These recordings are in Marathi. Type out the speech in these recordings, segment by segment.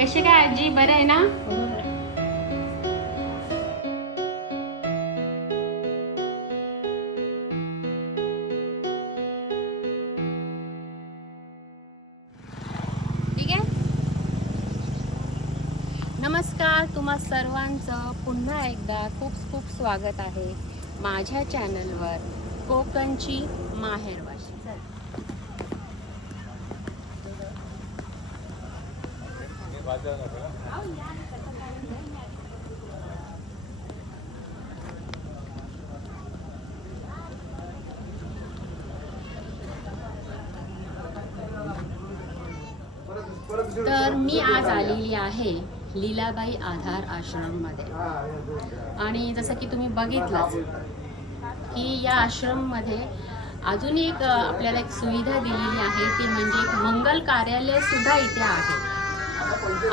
कसे काय आजी? बरं आहे ना? ठीक आहे? नमस्कार तुम्हा सर्वांचं पुन्हा एकदा खूप खूप स्वागत आहे माझ्या चॅनलवर कोकणची माहेरवर तर मी आज आलेली आहे लीलाबाई आधार आश्रममध्ये. आणि जसं की तुम्ही बघितलंच की या आश्रममध्ये अजून एक आपल्याला एक सुविधा दिलेली आहे ती म्हणजे एक मंगल कार्यालय सुद्धा इथे आहे.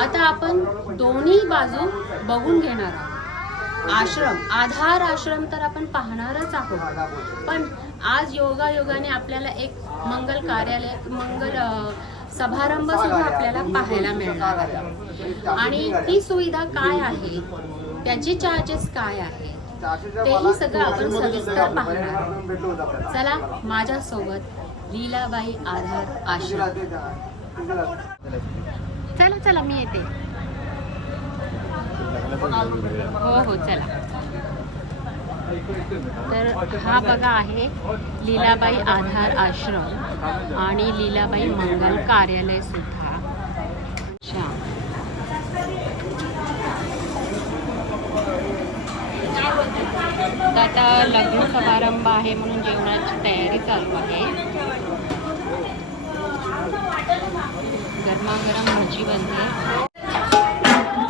आता आपण दोन्ही बाजू बघून घेणार आहोत. आश्रम आधार आश्रम तर आपण पाहणारच आहोत. पण आज योगा योगाने आपल्याला एक मंगल कार्यालय मंगल समारंभ सुद्धा आपल्याला पाहायला मिळणार आहे. आणि ती सुविधा काय आहे? त्याचे चार्जेस काय आहे तेही सगळं आपण सविस्तर पाहणार आहोत. चला माझ्यासोबत लीलाबाई आधार आश्रम. चला चला मी येते. हो हो चला. तर हा बघा आहे लीलाबाई आधार आश्रम आणि लीलाबाई मंगल कार्यालय सुद्धा. अच्छा. तर आता लग्न समारंभ आहे म्हणून जेवणाची तयारी चालू आहे. गरमागरम भजी बनते.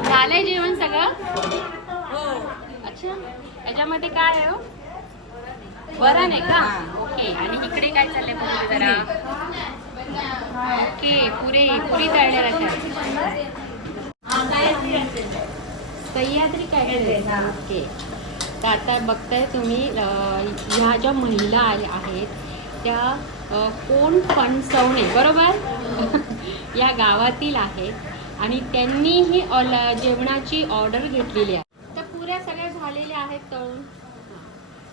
झालंय जेवण सगळं? अच्छा. याच्यामध्ये काय आहे हो? वरण आहे का? ओके. आणि इकडे काय चाललंय बघू जरा? ओके. पुरे पुरी तळल्या जातात सह्याद्री काय ओके. तर आता बघताय तुम्ही ह्या ज्या महिला आहेत त्या कोण फणसवणे बरोबर? या गावातील आहेत. आणि त्यांनी ही ऑल- जेवणाची ऑर्डर घेतलेली आहे. तर पुऱ्या सगळ्या झालेल्या आहेत तळून.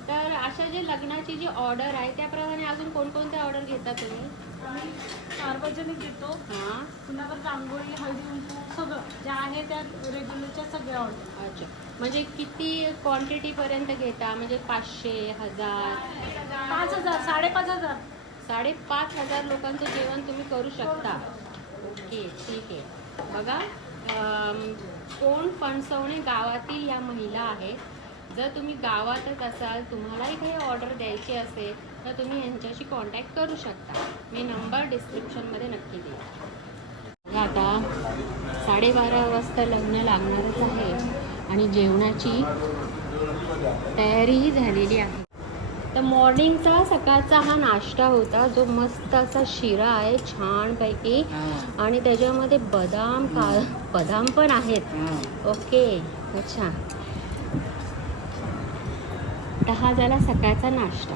तर अशा जे लग्नाची जी ऑर्डर आहे त्याप्रमाणे अजून कोणकोणत्या ऑर्डर घेता तुम्ही? आम्ही सार्वजनिक देतो. हां. पुन्हा रांगोळी हळदी कुंकू सगळं. ज्या आहे त्या रेग्युलरच्या सगळ्या ऑर्डर अच्छा. म्हणजे किती क्वांटिटी पर्यंत घेता? म्हणजे पाचशे हजार? पाच हजार साडेपाच हजार. साडेपाच हजार लोकांचं जेवण तुम्ही करू शकता. ओके ठीक आहे. बघा कोण फणसवणे गावातील या महिला आहेत? जर तुम्ही गावातच असाल तुम्हालाही काही ऑर्डर द्यायची असेल तर तुम्ही यांच्याशी कॉन्टॅक्ट करू शकता. मी नंबर डिस्क्रिप्शनमध्ये नक्की देईन. आता साडेबारा वाजता लग्न लागणारच आहे. आणि जेवणाची तयारीही झालेली आहे. तर मॉर्निंगचा सकाळचा हा नाश्ता होता जो मस्त असा शिरा आहे छानपैकी. आणि त्याच्यामध्ये बदाम का बदाम पण आहेत. ओके अच्छा. तर हा झाला सकाळचा नाश्ता.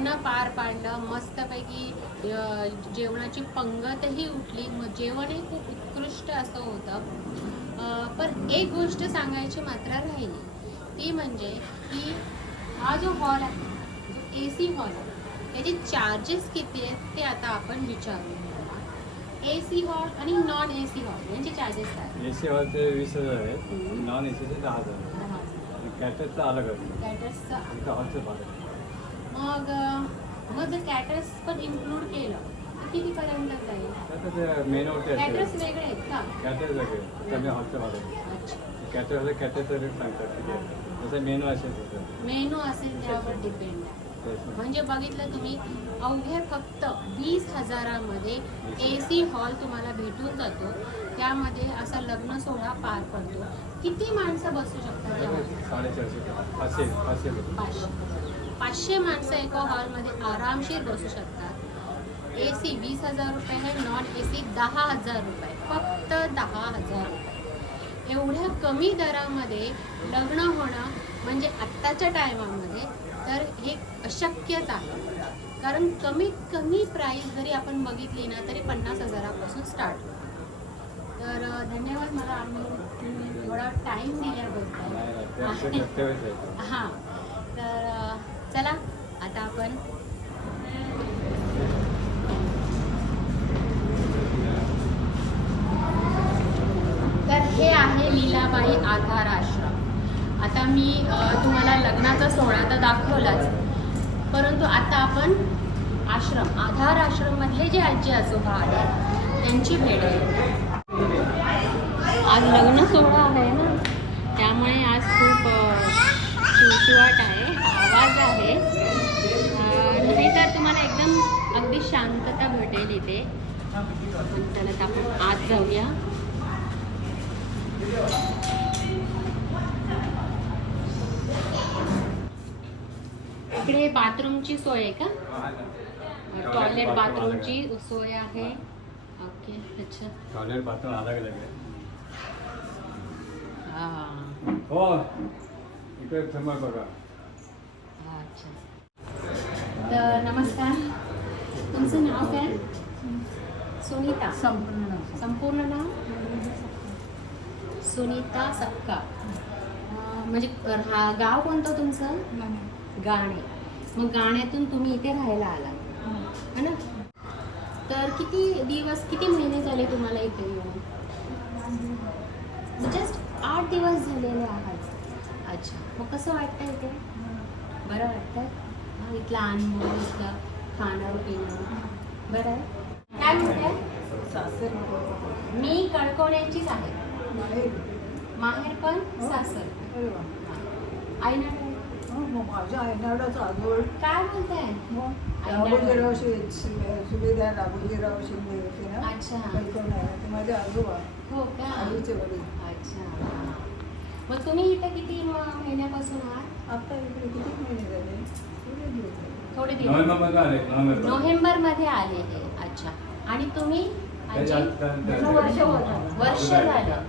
लग्न पार पाडलं मस्तपैकी जेवणाची पंगतही उठली. मग जेवणही खूप उत्कृष्ट असं होतं. पण एक गोष्ट सांगायची मात्र राहिली. ती म्हणजे की हा जो हॉल आहे जो ए सी हॉल आहे त्याचे चार्जेस किती आहेत ते आता आपण विचारू ए सी हॉल आणि नॉन ए सी हॉल यांचे चार्जेस काय ए सी हॉलचे वीस हजार आहेत. नॉन ए सीचे दहा हजार कॅटरचं अलग असतं कॅटर्सचं हॉलचं भाडं. मग मग जर कॅटर्स पण इन्क्लूड केलं तर कितीपर्यंत जाईल? मेनूवरती कॅटर्स वेगळे आहेत का? वेगळे कमी रेट सांगतात किती आहे जसं मेनू असेल तसं. मेनू असेल त्यावर डिपेंड आहे. म्हणजे बघितलं तुम्ही अवघे फक्त वीस हजारामध्ये ए सी हॉल तुम्हाला भेटून जातो. त्यामध्ये असा लग्न सोहळा पार पडतो. किती माणसं बसू शकतात? पाचशे. पाचशे माणसं एका हॉलमध्ये आरामशीर बसू शकतात. ए सी वीस हजार रुपये आहे नॉन ए सी दहा हजार रुपये फक्त दहा हजार रुपये. एवढ्या कमी दरामध्ये लग्न होणं म्हणजे आत्ताच्या टायमामध्ये तर हे अशक्यच आहे. कारण कमीत कमी प्राईस जरी आपण बघितली ना तरी पन्नास हजारापासून स्टार्ट तर धन्यवाद मला आम्ही एवढा टाईम दिल्याबद्दल. हां. चला आता आपण तर हे आहे लीलाबाई आधार आश्रम. आता मी तुम्हाला लग्नाचा सोहळा तर दाखवलाच. परंतु आता आपण आश्रम आधार आश्रममधले जे आजी आजोबा आहेत त्यांची भेट आहे आज लग्न सोहळा आहे ना? त्यामुळे आज खूप शिवशिवाट आहे. आवाज आहे. नाही तर तुम्हाला एकदम अगदी शांतता भेटेल इथे. चला आपण आत जाऊया. इकडे बाथरूमची सोय आहे का? टॉयलेट बाथरूमची सोय आहे. ओके अच्छा. टॉयलेट बाथरूम अलग अलग आहे हां. इकडे समोर बघा. अच्छा. तर नमस्कार. तुमचं नाव काय? सुनीता. संपूर्ण संपूर्ण नाव? सुनीता सक्का म्हणजे हा गाव कोणतं तुमचं? गाणे. मग गाण्यातून तुम्ही इथे राहायला आला है. ना? तर किती दिवस किती महिने झाले तुम्हाला इथे येऊन? जस्ट आठ दिवस झालेले आहात. अच्छा. मग कसं वाटतं इथे? बरं वाटतं हा, इथला अनुभव इथलं खाणं पिणं बरं आहे? काय म्हणते? मी कणकवण्यांचीच आहे. माहेर. पण सासर. आई ना माझ्या आजोळ. काय म्हणताय राघोजीराव सुभेदार राघोजीराव शिंदे होते ना. अच्छा. कल्पना आहे. ते माझे आजोबा. हो का? आईचे वडील. अच्छा. मग तुम्ही इथे किती महिन्यापासून आहात? आता इकडे किती महिने झाले? थोडे दिवस झाले. थोडे दिवस. नोव्हेंबरमध्ये आले नोव्हेंबर. नोव्हेंबरमध्ये आले हे अच्छा. आणि तुम्ही आजी? वर्ष झालं.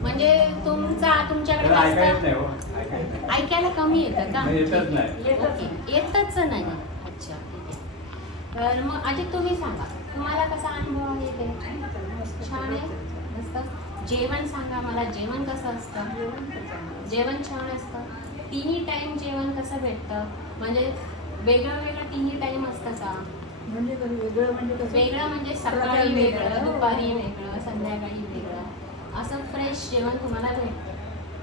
म्हणजे तुमचा तुमच्याकडे त्याला ऐकायच जास्त नाही हो ऐकायच नाही. ऐकायला कमी येतं का? नाही, येतच नाही. ओके. येतच नाही. अच्छा ठीक आहे. तर मग आजी तुम्ही सांगा. तुम्हाला कसा अनुभव आहे ते छान आहे? मस्त. जेवण सांगा मला. जेवण कसं असतं? जेवण तर चांगलं. जेवण छान असतं? तिन्ही टाइम जेवण कसं भेटतं? म्हणजे वेगळं वेगळं तिन्ही टाइम असतं का? म्हणजे वेगळं म्हणजे वेगळं म्हणजे सकाळी वेगळं. दुपारी वेगळं संध्याकाळी वेगळं. असं फ्रेश जेवण तुम्हाला भेटतं.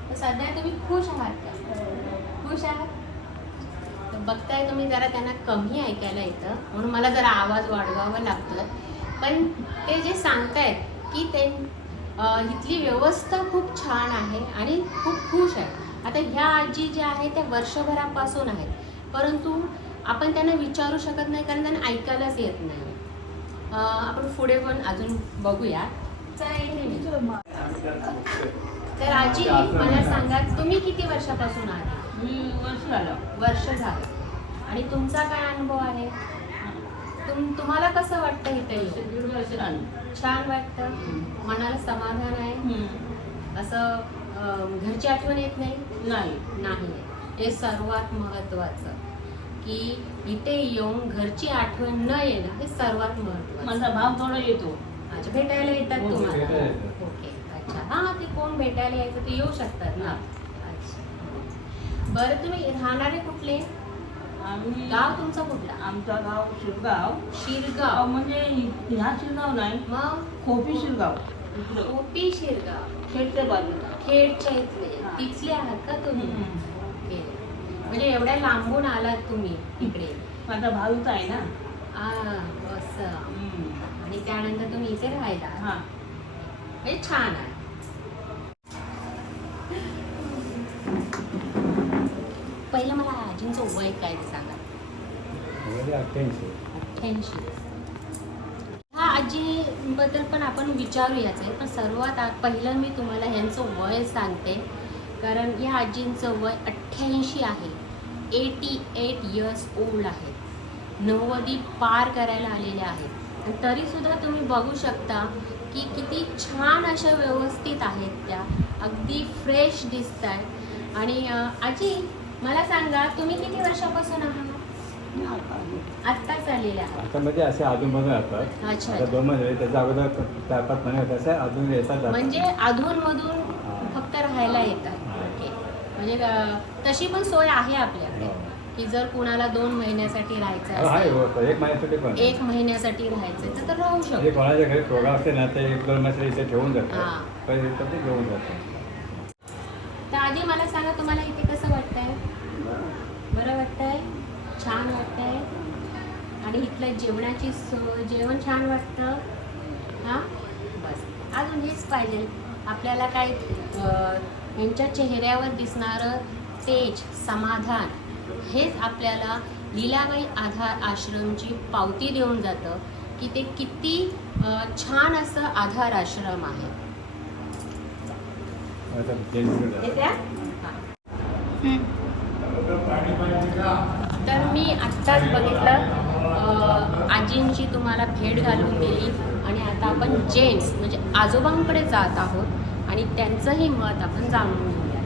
तर सध्या तुम्ही खुश आहात का? खुश आहात? बघताय तुम्ही जरा त्यांना कमी ऐकायला येतं. म्हणून मला जरा आवाज वाढवावा लागतं पण ते जे सांगतायत की ते इथली व्यवस्था खूप छान आहे आणि खूप खुश आहे आता ह्या आजी ज्या आहेत त्या वर्षभरापासून आहेत. परंतु आपण त्यांना विचारू शकत नाही कारण त्यांना ऐकायलाच येत नाही. आपण पुढे पण अजून बघूया. तर आजी मला सांगा तुम्ही किती वर्षापासून आहात? मी वर्ष झालं. वर्ष झालं. आणि तुमचा काय अनुभव आहे? तुम तुम्हाला कसं वाटतं इथे? येऊन? छान वाटतं. मनाला समाधान आहे. असं घरची आठवण येत नाही? नाही नाही. हे सर्वात महत्वाचं की इथे येऊन घरची आठवण न येणं हे सर्वात महत्वाचं माझा भाव थोडा येतो. अच्छा भेटायला येतात हो, तुम्हाला? भेटायला येतात. ओके अच्छा. हा ते कोण भेटायला यायचं ते येऊ शकतात ना? अच्छा. बरं तुम्ही राहणारे कुठले? आम्ही गाव तुमचं कुठलं? आमचा गाव शिरगाव. गाव शिरगाव म्हणजे ह्या शिरगाव नाही. मग? खोपी शिरगाव. ओपी शिरगाव. खेडच्या बाजूला. खेडच्या इथले. तिथले आहात का तुम्ही. ओके. म्हणजे एवढ्या लांबून आलात तुम्ही इकडे. माझा भाऊच आहे ना. आ असं. आणि त्यानंतर तुम्ही इथे राहायला हा. छान आहे. पहिलं मला आजींचं वय काय ते सांगा. अठ्ठ्याऐंशी. अठ्ठ्याऐंशी. आजीबद्दल पण आपण विचारूयाच आहे. पण सर्वात पहिलं मी तुम्हाला ह्यांचं वय सांगते. कारण या आजींचं वय अठ्ठ्याऐंशी आहे. एटी एट इयर्स ओल्ड आहे. नव्वदी पार करायला आलेले आहेत. आणि तरीसुद्धा तुम्ही बघू शकता की किती छान अशा व्यवस्थित आहेत त्या. अगदी फ्रेश दिसत आहेत आणि आजी मला सांगा तुम्ही किती वर्षापासून आहात? आत्ताच आलेले आहात. आता म्हणजे असे अजूनमधून येतात अच्छा. आता दोन महिने झाले, त्याच्या अगोदर चार पाच महिने होते असे अजून येतात जातात. म्हणजे अधूनमधून फक्त राहायला येतात. ओके. म्हणजे अं, तशी पण सोय आहे आपल्याकडे. हो. की जर कुणाला दोन महिन्यासाठी राहायचं हो, आहे असेल होतं. एक महिन्यासाठी पण. एक महिन्यासाठी राहायचं तर- तर राहू म्हणजे शकतो कोणाच्या घरी प्रोग्राम असते ना ते एक दोन महिने इथे ठेवून हा. जातात ते घेऊन जातात तर आधी मला सांगा तुम्हाला इथे कसं वाटतंय? बरं वाटतंय? छान वाटतंय. आणि इथलं जेवणाची सोय जेवण छान वाटतं. हां? बस. अजून हेच पाहिजे. आपल्याला काय यांच्या चेहऱ्यावर दिसणारं तेज समाधान हेच आपल्याला लीलाबाई आधार आश्रमची पावती देऊन जातं की ते किती छान असं आधार आश्रम आहे. येत्या? तर मी आत्ताच बघितलं आजींची तुम्हाला भेट घालून दिली आणि आता आपण जेंट्स म्हणजे आजोबांकडे जात आहोत आणि त्यांचंही मत आपण जाणून घेऊया.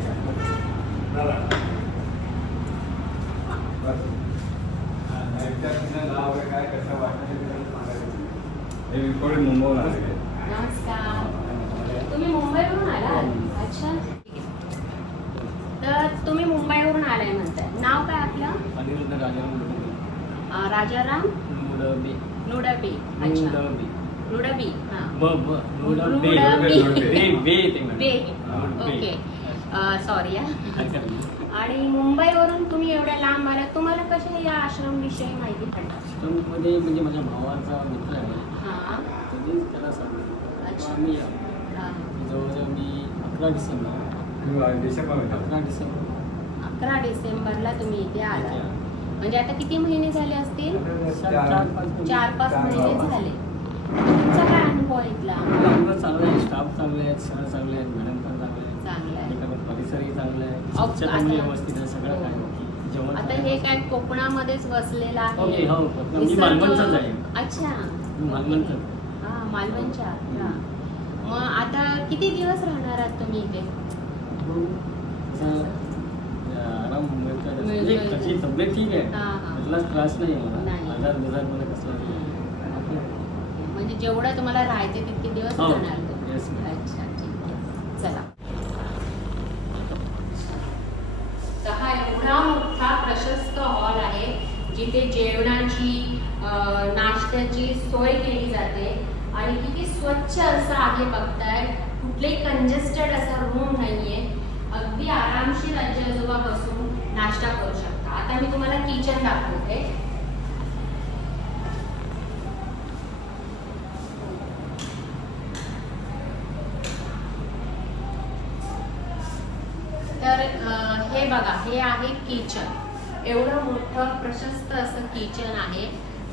हे आले नमस्कार तुम्ही मुंबईवरून आलात अच्छा ठीक आहे. तर तुम्ही मुंबईवरून आलाय म्हणताय. नाव काय आपलं? अनिरुद्ध राजाराम अं, राजाराम? मुडबी नुडबी अच्छा. मुडबी नुडबी हां. ब ब मुडबी मुडबी. बे बे ते बे. मुडबी. ओके. सॉरी हा. आणि मुंबईवरून तुम्ही एवढ्या लांब आलात तुम्हाला कशी या आश्रमविषयी माहिती पडली? म्हणजे माझ्या भावाचा मित्र आहे. हां. त्याला सांगितलं. अच्छा. आम्ही या. हां. जवळजवळ मी अकरा डिसेंबर डिसेंबर अकरा डिसेंबर. अकरा डिसेंबरला तुम्ही इथे आला. म्हणजे आता किती महिने झाले असतील? चार पाच महिने. झाले. तुमचा काय अनुभव इथला? चांगलं चांगलं आहे. स्टाफ चांगले आहेत सर चांगले आहेत मॅडम पण चांगले आहेत. परिसरही चांगलं आहे. स्वच्छता आता- पण व्यवस्थित आहे सगळं काय. जेवण आता चांगलं हे. काय कोकणामध्येच वसलेलं आहे. ओके, हो, आहे. अच्छा. हा मालवणच्या. हा. मग आता किती दिवस राहणार आहात तुम्ही इथे? आराम मुंबईचा मुंबईचा. म्हणजे त्याची तब्येत ठीक आहे. त्रास नाही मला. आजार बिजार मला कसला. म्हणजे जेवढं तुम्हाला राहायचे तितके दिवस हो. राहणार. अच्छा ठीक आहे. चला. तर हा एवढा मोठा प्रशस्त हॉल आहे जिथे जेवणाची नाश्त्याची सोय केली जाते. आणि किती स्वच्छ असं आहे बघताय. कुठलेही कंजेस्टेड असा रूम नाहीये. अगदी आरामशीर आजी आजोबा बसून नाश्ता करू शकता. आता मी तुम्हाला किचन दाखवते. तर हे बघा हे आहे किचन एवढं मोठं प्रशस्त असं किचन आहे.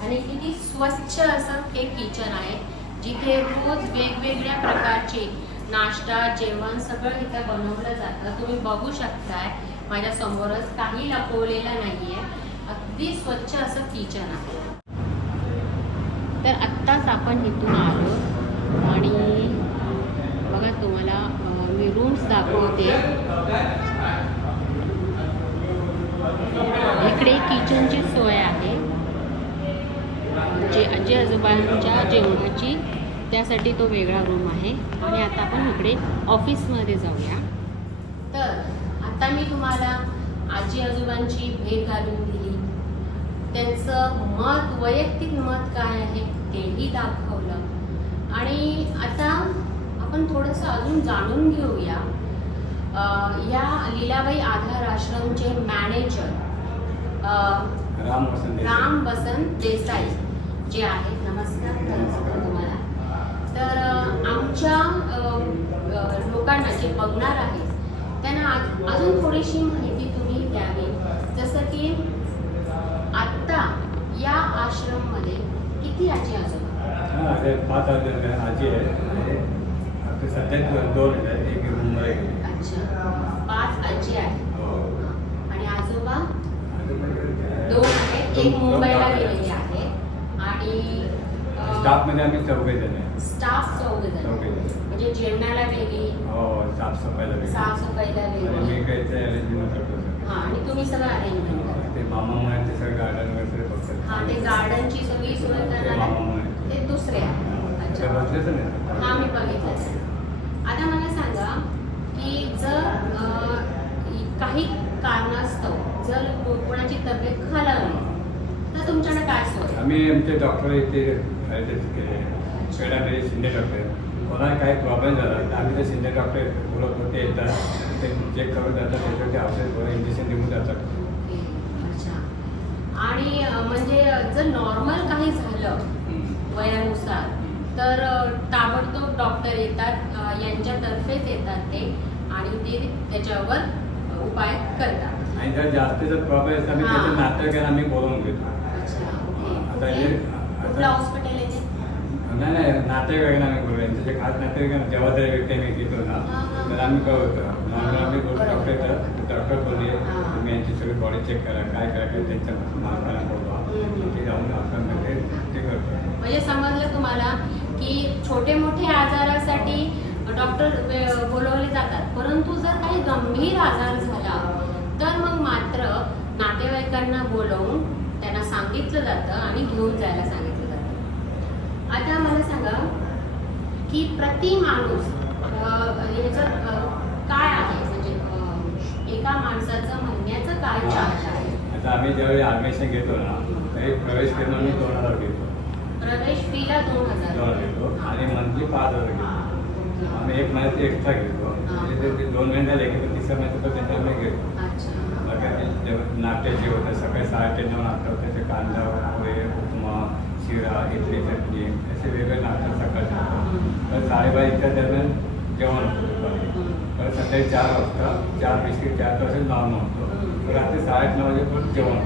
आणि किती स्वच्छ असं हे किचन आहे. जिथे रोज वेगवेगळ्या प्रकारचे नाश्ता जेवण सगळं इथं बनवलं जातं. तुम्ही बघू शकताय माझ्या समोरच काही लपवलेलं नाहीये. अगदी स्वच्छ असं किचन आहे. तर आत्ताच आपण इथून आलो आणि बघा तुम्हाला मी रूम्स दाखवते. इकडे किचनची सोय आहे. जे आजी आजोबांच्या जेवणाची त्यासाठी तो वेगळा रूम आहे. आणि आता आपण इकडे ऑफिसमध्ये जाऊया. तर आता मी तुम्हाला आजी आजोबांची भेट घालून दिली. त्यांचं मत वैयक्तिक मत काय आहे तेही दाखवलं. आणि आता आपण थोडंसं अजून जाणून घेऊया. या लीलाबाई आधार आश्रमचे मॅनेजर राम वसंत देसाई. जे आहेत. नमस्कार. तर आमच्या लोकांना जे बघणार आहेत त्यांना अजून थोडीशी माहिती तुम्ही द्यावी. जसं की आत्ता या आश्रममध्ये किती आजी आजोबा? पाच आजी आजी आहे सध्या दोन एक मुंबई. अच्छा. पाच आजी आहेत. हो. आणि आजोबा? दोन आहेत. दोन- एक मुंबईला आहे. गेलेले आहेत. आणि अं, स्टाफमध्ये आम्ही चौघे जण आहे. स्टाफ चौघ जण. चौघे जण. म्हणजे जेवणाला वेगळी. हो साफसफाईला वेगळी. साफसफाईला आणि वेगळी मी काही ते अरेंजमेंट करतो. हा आणि तुम्ही सगळं अरेंजमेंट करता. ते मामा ते सगळं गार्डन वगैरे बघतात हा ते गार्डनची सगळी सोय ते करणार मामा आहे. ते दुसरे आहे ते नाही हा मी बघितलं. आता मला सांगा की जर अं, काही कारणास्तव जर को- कोणाची तब्येत खालावली तर तुमच्याकडे काय सोय? आम्ही आमचे डॉक्टर इथे आहेत केले शिंदे डॉक्टर कोणाला काही प्रॉब्लेम झाला तर आम्ही ते शिंदे डॉक्टर बोलवतो ते येतात ते चेक करून जातात त्याच्यावरती औषध इंजेक्शन देऊन जातात. आणि म्हणजे जर नॉर्मल काही झालं वयानुसार तर ताबडतोब डॉक्टर येतात यांच्यातर्फेच येतात ते आणि ते त्याच्यावर उपाय करतात. आणि जर जास्त जर प्रॉब्लेम असतात. त्याचं नाटक आम्ही बोलवून घेतो. आता? हे- हॉस्पिटल नाही नाही आम्ही बोलू यांचे जे खास नातेवाईक आहे ना, जबाबदारी व्यक्ती आम्ही घेतो ना. तर आम्ही कळवतो नॉर्मल आम्ही बोलतो. डॉक्टर डॉक्टर बोलले. तुम्ही यांची सगळी बॉडी चेक करा काय करा काय त्यांच्या बोलवा. ते जाऊन आपण ते करतो म्हणजे समजलं तुम्हाला की छोटे मोठे आजारासाठी डॉक्टर बोलवले जातात परंतु जर काही गंभीर आजार झाला तर मग मात्र नातेवाईकांना बोलवून त्यांना सांगितलं जातं आणि घेऊन जायला सांगितलं आता मला सांगा की प्रति माणूस अं, याचं अं, काय आहे? म्हणजे एका माणसाचं महिन्याचं काय चार्ज आहे? आता आम्ही ज्यावेळी ॲडमिशन घेतो ना प्रवेश करणं आम्ही दोन हजार घेतो. प्रवेश फीला दोन हजार. घेतो आणि मंथली पाच हजार घेतो. आम्ही एक महिन्याचे एक्स्ट्रा घेतो. म्हणजे ते- ते दोन महिने झाले की तो तिसऱ्या महिन्यात तो घेतो. बाकी आम्ही जेवण नाश्ते जे होतं सकाळी ते नऊ नाश्ता होतं त्याचे कांदा शिरा इडली चटणी असे वेगळे नाश्ता सकाळचे तर साडेबाराच्या दरम्यान जेवण होतं. दुपारी परत चार वाजता चार बिस्किट चार पर्सेंट नॉर्मल होतो तर रात्री साडेआठ नऊ वाजेपर्यंत जेवण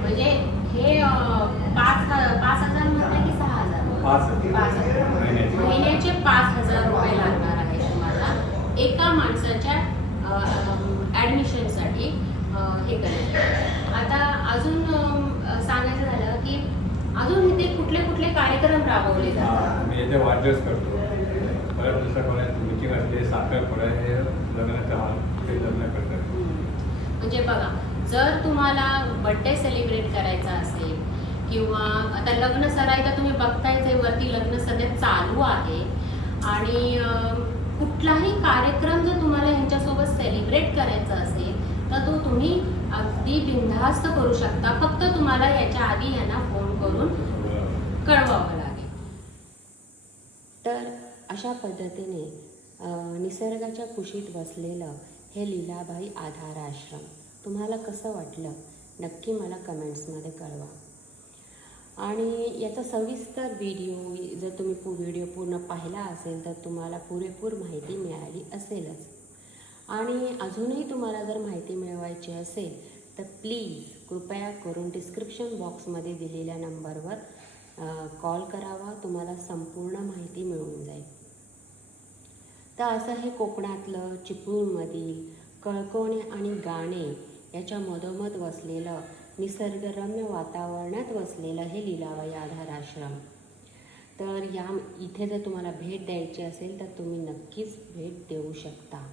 म्हणजे हे पाच पाच हजार म्हणताय की सहा हजार? पाच हजार. महिन्याचे. पाच हजार रुपये लागणार आहे तुम्हाला. एका माणसाच्या ॲडमिशनसाठी हे करण्यासाठी आता अजून सांगायचं झालं की अजून इथे कुठले कुठले कार्यक्रम राबवले जातात. मी इथे वाढदिवस करतो. परत दुसरं कोणाची मिटिंग असते साखरपुडा हे लग्नाचं हॉल ते लग्न करतात. म्हणजे बघा जर तुम्हाला बड्डे सेलिब्रेट करायचा असेल किंवा आता लग्न सराई तर तुम्ही बघतायच आहे वरती लग्न सध्या चालू आहे आणि कुठलाही कार्यक्रम जर तुम्हाला ह्यांच्यासोबत सेलिब्रेट करायचा असेल तर तो तुम्ही अगदी बिनधास्त करू शकता. फक्त तुम्हाला याच्या आधी यांना फोन करून कळवावं लागेल. तर अशा पद्धतीने निसर्गाच्या कुशीत बसलेलं हे लीलाबाई आधार आश्रम. तुम्हाला कसं वाटलं? नक्की मला कमेंट्समध्ये कळवा. आणि याचा सविस्तर व्हिडिओ जर तुम्ही व्हिडिओ पूर्ण पाहिला असेल तर तुम्हाला पुरेपूर माहिती मिळाली असेलच. आणि अजूनही तुम्हाला जर माहिती मिळवायची असेल तर प्लीज कृपया करून डिस्क्रिप्शन बॉक्समध्ये दिलेल्या नंबरवर कॉल करावा. तुम्हाला संपूर्ण माहिती मिळून जाईल. तर असं हे कोकणातलं चिपळूणमधील कळकोणे आणि गाणे याच्या मधोमध वसलेलं निसर्गरम्य वातावरणात वसलेलं हे लिलावय आधार आश्रम. तर या इथे जर तुम्हाला भेट द्यायची असेल तर तुम्ही नक्कीच भेट देऊ शकता.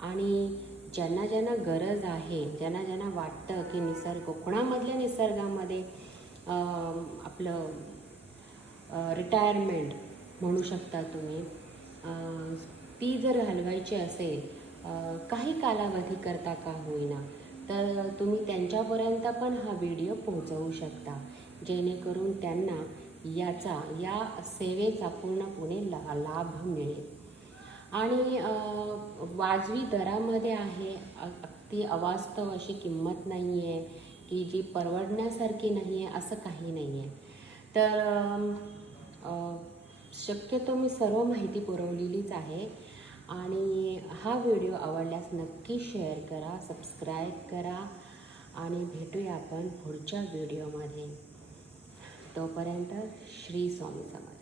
आणि ज्यांना ज्यांना गरज आहे ज्यांना ज्यांना वाटतं की निसर्ग कोकणामधल्या निसर्गामध्ये आपलं रिटायरमेंट म्हणू शकता तुम्ही ती जर हलवायची असेल काही कालावधी करता का होईना तर तुम्ही त्यांच्यापर्यंत पण हा व्हिडिओ पोहोचवू शकता जेणेकरून त्यांना याचा या सेवेचा पूर्णपणे ला लाभ मिळेल. आणि वाजवी दरामध्ये आहे. अगदी अवास्तव अशी किंमत नाही आहे की जी परवडण्यासारखी नाही आहे असं काही नाही आहे तर शक्यतो मी सर्व माहिती पुरवलेलीच आहे. आणि हा व्हिडिओ आवडल्यास नक्की शेअर करा सबस्क्राईब करा आणि भेटूया आपण पुढच्या व्हिडिओमध्ये. तोपर्यंत श्री स्वामी समर्थ.